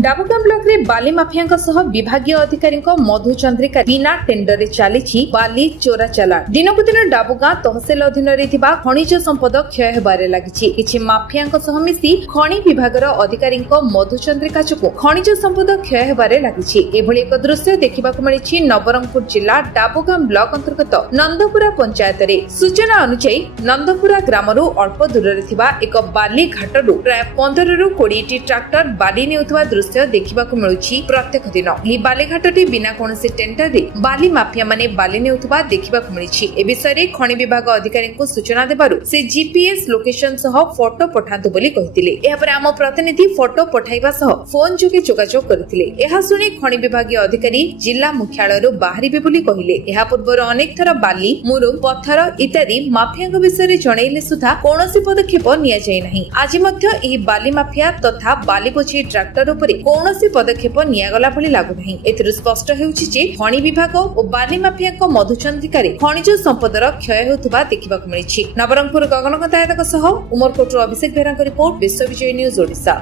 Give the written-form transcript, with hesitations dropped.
डाबुगां block रे बाली mafia विभागीय अधिकारी मधुचंद्रिका बिना टेंडर चली बाली चोरा चलाण दिन को दिन डाबुगां तहसिल अधीन खनिज संपद क्षय होबारे लागिछि। किछि माफिया मिसी खनि विभागर अधिकारी मधुचंद्रिका चुकु खनिज संपद क्षय होबारे लागिछि। एभली एक दृश्य देखिबाकु मिलिछि नवरंगपुर जिला डाबुगां ब्लॉक अंतर्गत नंदपुरा पंचायत रे। सूचना अनुसार नंदपुरा ग्रामरू अल्प दूर एक बाली घाटरू प्राय 15 रु 20 ट्रैक्टर बाली नेउथबा दृश्य देखिबाकु मिलुछि। प्रत्येक दिन एही बालीघाटटी बिना कोनोसी टेंडर रे बाली माफिया माने बाली नेउथबा देखिबाकु मिलुछि। ए विषय रे खनि विभाग अधिकारी को सूचना देबारु से जीपीएस लोकेशन सह फोटो पठांतु बोली कहिथिले। एहा पर आम प्रतिनिधि फोटो पठाइबा सह फोन जोगे जोगाजोग करथिले। एहा सुनी खनि विभागीय अधिकारी जिला मुख्यालयरु बाहरिबे बोली कहिले। एहा पूर्वरु अनेक थरा बाली मुरु पत्थर इत्यादि माफियाक विषय रे जणैले सुधा कोनोसी पदक्षेप निया जाय नाही। आज मध्य एही बाली माफिया तथा बाली बोझी ट्रैक्टर उपरे कोनोसी पदक्षेप नियागला भली लागु नाही। एथिरु स्पष्ट हेउछि जे खनि विभाग ओ बाली माफियाक मधुचंद्रिका रे खनिज संपदर क्षय हेउथबा देखिबाकु मिलिछि। नवरंगपुर गगनकतायतक सह उमरकोटरो अभिषेक बेहराଙ୍କ रिपोर्ट विश्व विजय न्यूज ओडिशा।